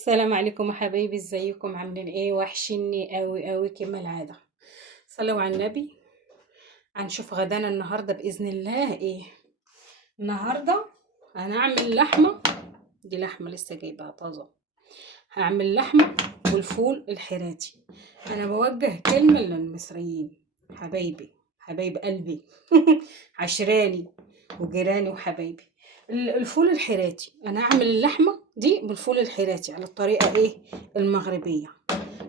السلام عليكم يا حبايبي، ازيكم؟ عاملين ايه؟ وحشني قوي قوي كما العاده. صلوا على النبي. هنشوف غدانا النهارده باذن الله ايه. النهارده هنعمل لحمه. دي لحمه لسه جايبها طازه. هعمل لحمه والفول الحراتي. انا بوجه كلمه للمصريين، حبايبي حبايب قلبي عشراني وجيراني وحبايبي. الفول الحراتي، انا هعمل اللحمه دي بالفول الحراتي على الطريقه ايه؟ المغربيه.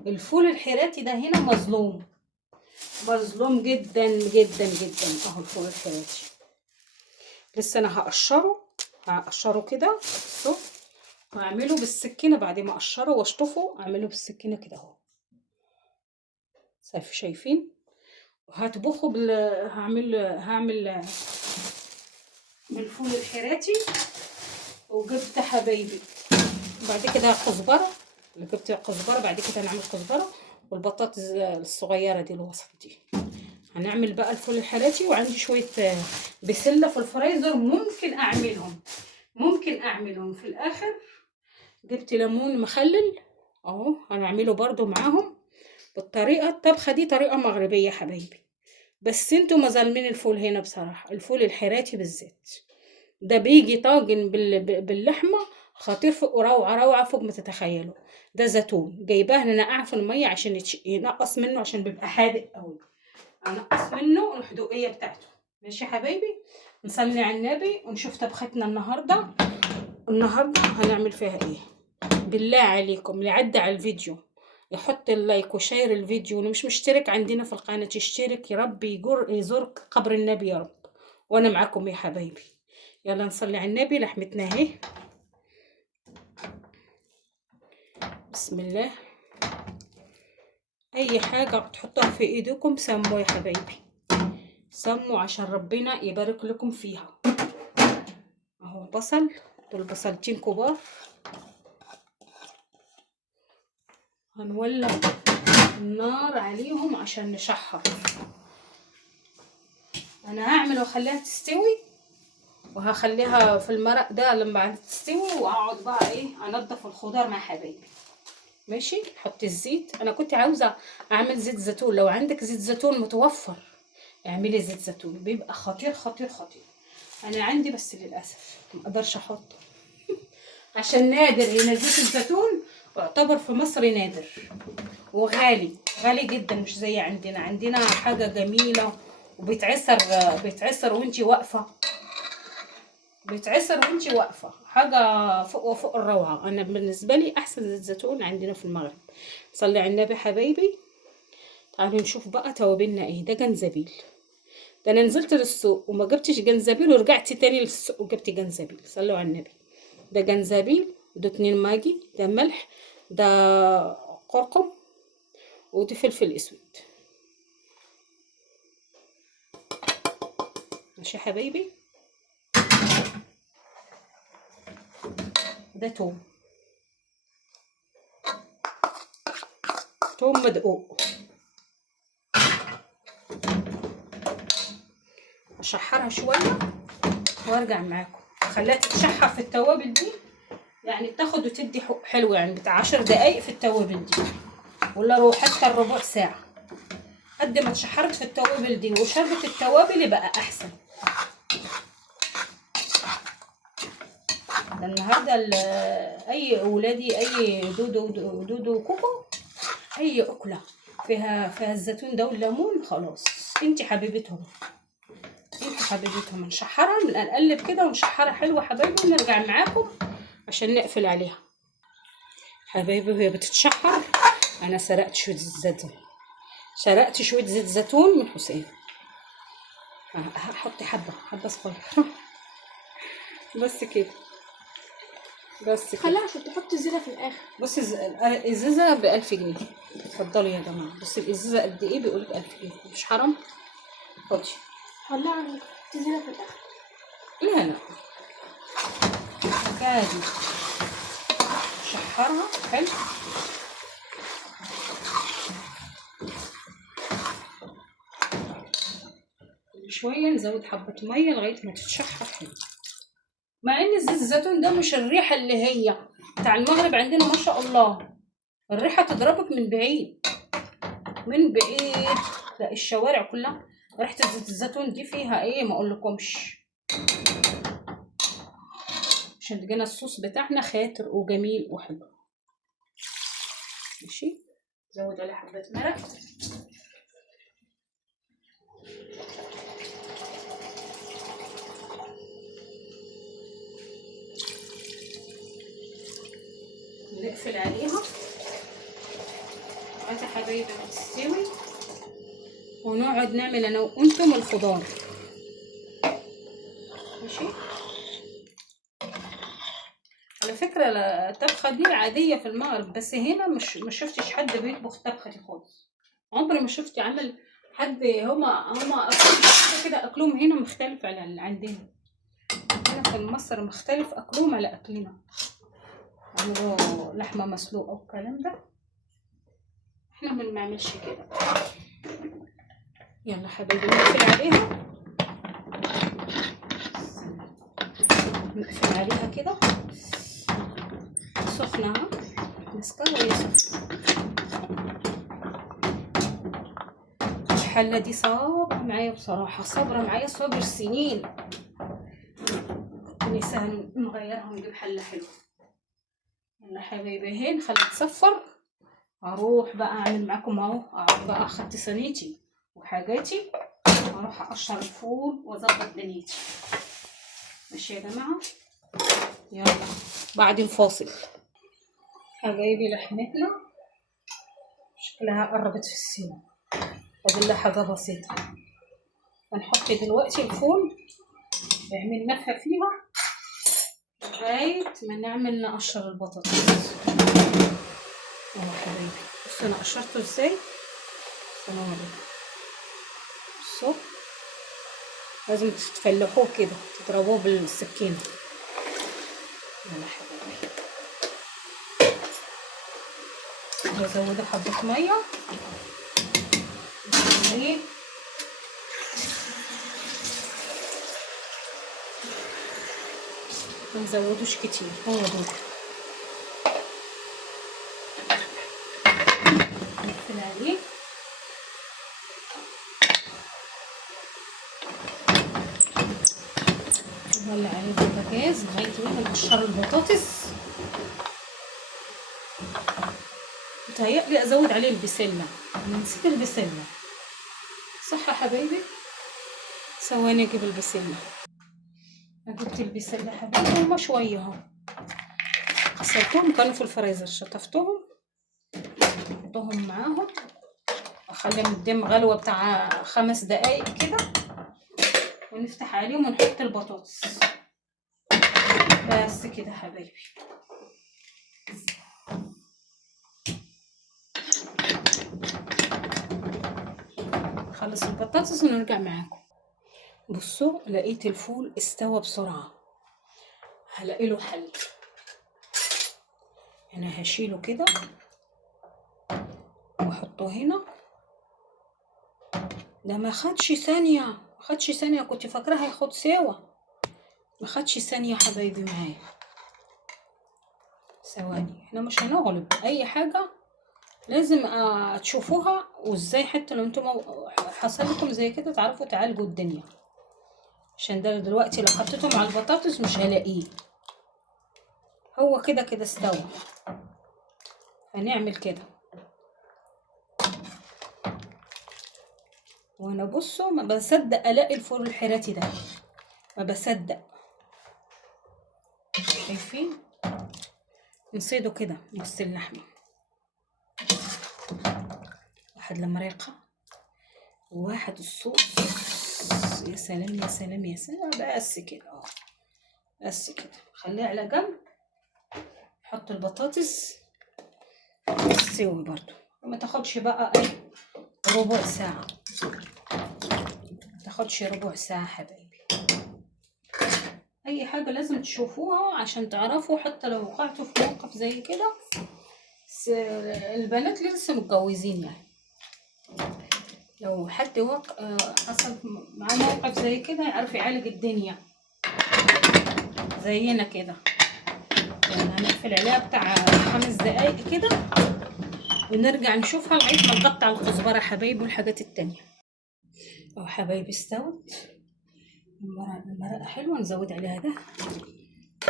الفول الحراتي ده هنا مظلوم، مظلوم جدا جدا جدا. اهو الفول الحراتي لسه انا هقشره كده. بصوا، واعمله بالسكينه بعد ما اقشره واشطفه، اعمله بالسكينه كده اهو. شايفين؟ وهطبخه هعمل بالفول الحراتي. وجبت حبايبي بعد كده كزبره. جبت كزبره، بعد كده هنعمل كزبره والبطاطس الصغيره دي الوسط دي. هنعمل بقى الفول الحراتي. وعندي شويه بسله في الفريزر، ممكن اعملهم في الاخر. جبت ليمون مخلل اهو، هنعمله برضو معاهم بالطريقه. الطبخه دي طريقه مغربيه يا حبايبي، بس انتوا مظالمين الفول هنا بصراحه. الفول الحراتي بالذات ده بيجي طاجن باللحمه، خطير فوق، روعه فوق ما تتخيلوا. ده زيتون جايباه ننقعه في الميه عشان ينقص منه، عشان بيبقى حادق قوي. هنقص منه الحدوقيه بتاعته. ماشي يا حبايبي، نصلي على النبي ونشوف طبختنا النهارده هنعمل فيها ايه. بالله عليكم اللي عدى على الفيديو يحط اللايك وشير الفيديو، واللي مش مشترك عندنا في القناه يشترك. يا رب يزور قبر النبي يا رب. وانا معاكم يا حبايبي. يلا نصلي على النبي. لحمتنا اهي، بسم الله. اي حاجه تحطوها في ايدكم سموا يا حبايبي، سموا عشان ربنا يبارك لكم فيها. اهو بصل، دول بصلتين كبار. هنولع النار عليهم عشان نشحر. انا هعمل واخليها تستوي، وهخليها في المرق ده لما تستوي، واقعد بقى ايه انضف الخضار مع حبايبي. ماشي. حط الزيت. انا كنت عاوزه اعمل زيت زيتون، لو عندك زيت زيتون متوفر اعملي زيت زيتون، بيبقى خطير خطير خطير. انا عندي بس للاسف ما اقدرش احطه عشان نادر. هنا زيت الزيتون يعتبر في مصر نادر وغالي، غالي جدا، مش زي عندنا حاجه جميله. وبيتعسر وانتي واقفه، حاجه فوق وفوق الروعه. انا بالنسبه لي احسن زيت زيتون عندنا في المغرب. صلي على النبي حبايبي. تعالوا نشوف بقى توابلنا ايه. ده جنزبيل، ده انا نزلت للسوق وما جبتش جنزبيل، ورجعت تاني للسوق وجبت جنزبيل. صلوا على النبي. ده جنزبيل، ده 2 ماجي، ده ملح، ده قرقم، ودي فلفل اسود. ماشي يا حبايبي. ده توم مدقوق. اشحرها شويه وارجع معاكم. خليها تتشحر في التوابل دي، يعني تاخد وتدي حلو، يعني بتاع 10 دقايق في التوابل دي، ولا حتى الربع ساعه. قد ما اتشحرت في التوابل دي وشربت التوابل يبقى احسن. ده النهارده اي اولادي، اي دودو وكوكو، اي اكله فيها الزيتون ده والليمون، خلاص انتي حبيبتهم، نشحرها، نقلب كده ونشحرها حلوه حبايبي، ونرجع معاكم عشان نقفل عليها. حبايبي وهي بتتشحر انا سرقت شويه زيت زيتون من حسين. هحط حبه صغيره بس كده، خليها عشان تحط الزيزه في الاخر. بصي الزيزه ب1000 جنيه. اتفضلوا يا جماعه. بصي الازازه قد ايه؟ بيقولك 1000 جنيه، مش حرام؟ خدي. خليها تحط الزيزه في الاخر. لا عادي، شحرها حلو. شويه نزود حبه ميه لغايه ما تتشحر حلو. مع ان زيت الزيتون ده مش الريحه اللي هي بتاع المغرب عندنا ما شاء الله الريحة تضربك من بعيد من بعيد. لا الشوارع كلها ريحة زيت الزيتون دي فيها ايه ما اقولكمش. عشان لقينا الصوص بتاعنا خاتر وجميل وحلو. ماشي زود عليه حبة مرق. نقفل عليها لغاية يا حبايبي ما تستوي، ونقعد نعمل انا وانتم الخضار. ماشي. على فكرة الطبخة دي عادية في المغرب، بس هنا مش شفتش حد بيطبخ الطبخة دي خالص. عمري ما شفت عمل حد. هما كده اكلهم هنا مختلف عن اللي عندنا. هنا في مصر مختلف اكلهم على اكلنا. عملوا لحمة مسلوقة والكلام ده، احنا ما بنعملش كده. يلا حبايبي نقفل عليها. نقفل عليها كده سخنة مسكة وهي سخنة. الحلة دي صابرة معايا بصراحة، صابرة معايا صابر سنين. نسان نغيرها ونجيب حلة حلوة. يلا حبايبي هين خليها تصفر. اروح بقى اعمل معاكم اهو. اقعد بقى اخدت صينيتي وحاجاتي واروح اقشر الفول واظبط دنيتي. ماشي يا جماعة. يلا بعد الفاصل. حبايبي لحمتنا شكلها قربت في السوا، فاضل لها حاجة بسيطة. هنحط دلوقتي الفول نعمل نفخة فيها لغاية ما نعمل نقشر البطاطس. اهو حبايبي بصوا انا قشرته ازاي. بصوا لازم تفلحوه كده تضربوه بالسكينة. يلا حبايبي هزوده حبة مية ما نزودوش كتير. هو دول نقفل عليه. نولع عليه البوتاجاز لغاية ما نقشر البطاطس. متهيألي ازود عليه البسلة، انا نسيت البسلة صح يا حبايبي. ثواني اجيب البسلة. جبت البسلة حبايبي هما شوية اهو. غسلتهم كانوا في الفريزر، شطفتهم احطهم معاهم واخليهم قدام غلوة بتاع 5 دقايق كده، ونفتح عليهم ونحط البطاطس. بس كده حبايبي. نخلص البطاطس ونرجع معاكم. بصوا لقيت الفول استوى بسرعة، هلاقي له حل. انا هشيله كده واحطه هنا. ده ما خدش ثانية، ما خدش ثانية، كنت فاكراه هياخد سوا. ما خدش ثانية حبايبي معايا. ثواني، احنا مش هنغلب اي حاجة، لازم تشوفوها وازاي حتى لو انتم حصل لكم زي كده تعرفوا تعالجوا الدنيا. عشان ده دلوقتي لو حطيتهم على البطاطس مش هلاقيه. هو كده كده استوى. هنعمل كده وانا بصوا ما بصدق الاقي الفول الحراتي ده، ما بصدق. شايفين نصيده كده نص اللحمه. واحد المريقه وواحد الصوص. يا سلام يا سلام يا سلام. بس كده اهو، بس كده خليها على جنب. نحط البطاطس تستوي برضو، ما تاخدش بقى اي ربع ساعه، ما تاخدش ربع ساعه حبايبي. اي حاجه لازم تشوفوها عشان تعرفوا، حتى لو وقعتوا في موقف زي كده. البنات اللي لسه متجوزين يعني لو حد حصل معاه موقف زي كده يعرف يعالج الدنيا زينا كده. يعني هنقفل عليها بتاع 5 دقايق كده ونرجع نشوفها لغايه ما نقطع الكزبره حبايبي والحاجات التانية. اهو حبايبي استوت. المرقه حلوه، نزود عليها ده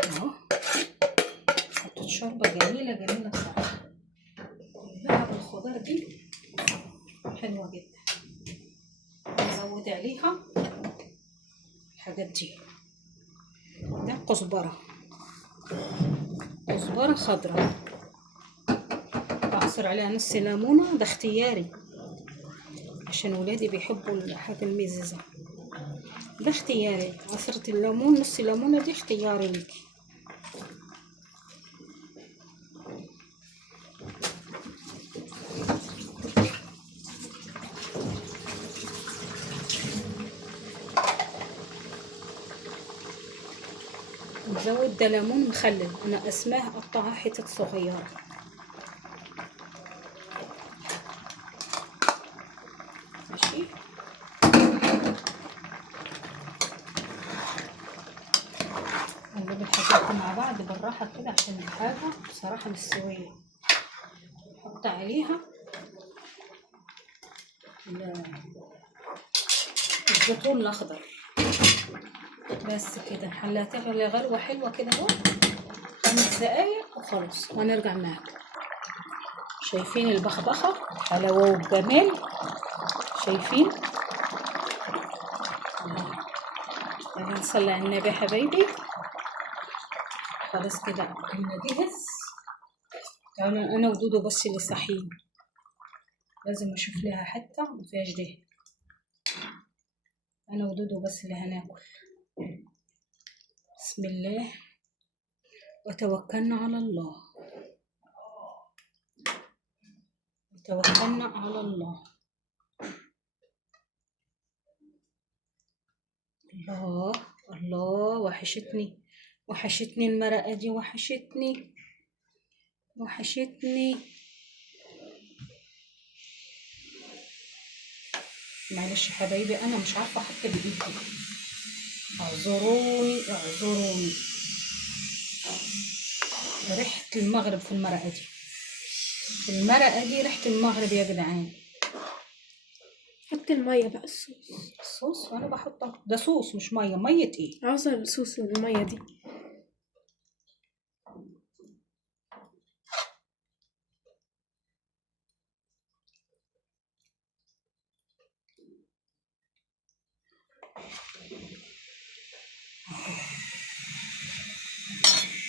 اهو. حطيت شوربه جميله جميله بصراحه، كلها بالخضار دي حلوه جدا. نزود عليها الحاجات دي. ده كزبره خضراء، بعصر عليها نص ليمونه، ده اختياري عشان ولادي بيحبوا الحاجه المززه، ده اختياري. عصرة الليمون نص ليمونه دي اختياري ليكي. نزود ده ليمون مخلل، انا قسماه قطعها حتت صغيره. ماشي. نقلب الحاجات مع بعض بالراحه كده عشان الحاجه بصراحه مستويه. نحط عليها الزيتون الاخضر بس كده. نخليها تغلي غلوه حلوه كده اهو 5 دقايق وخلاص ونرجع ناكل. شايفين البخبخه حلاوه وجمال؟ شايفين؟ يلا نصلي على النبي حبايبي. خلاص كده اكلنا جهز. تعالوا انا ودودو بس اللي صاحيين، لازم اشوف لها حتى مفيهاش دهن. انا ودودو بس اللي هناكل. بسم الله وتوكلنا على الله، وتوكلنا على الله. الله الله، وحشتني المرقة دي، وحشتني. معلش يا حبايبي انا مش عارفه احط بايدي، اعذروني. ريحه المغرب في المرقه دي، ريحه المغرب يا جدعان. حط المية بقى، الصوص وانا بحطه، ده صوص مش ميه. ميه ايه؟ عاوزة الصوص المية دي.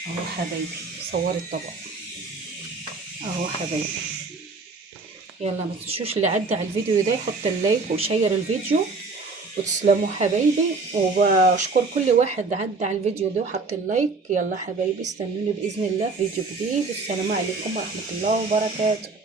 اهو حبايبي صوري الطبق اهو حبايبي. يلا ما تنسوش اللي عدى على الفيديو ده يحط اللايك وشير الفيديو، وتسلموا حبايبي. وبشكر كل واحد عدى على الفيديو ده وحط اللايك. يلا حبايبي استنوني باذن الله في فيديو جديد. والسلام عليكم ورحمه الله وبركاته.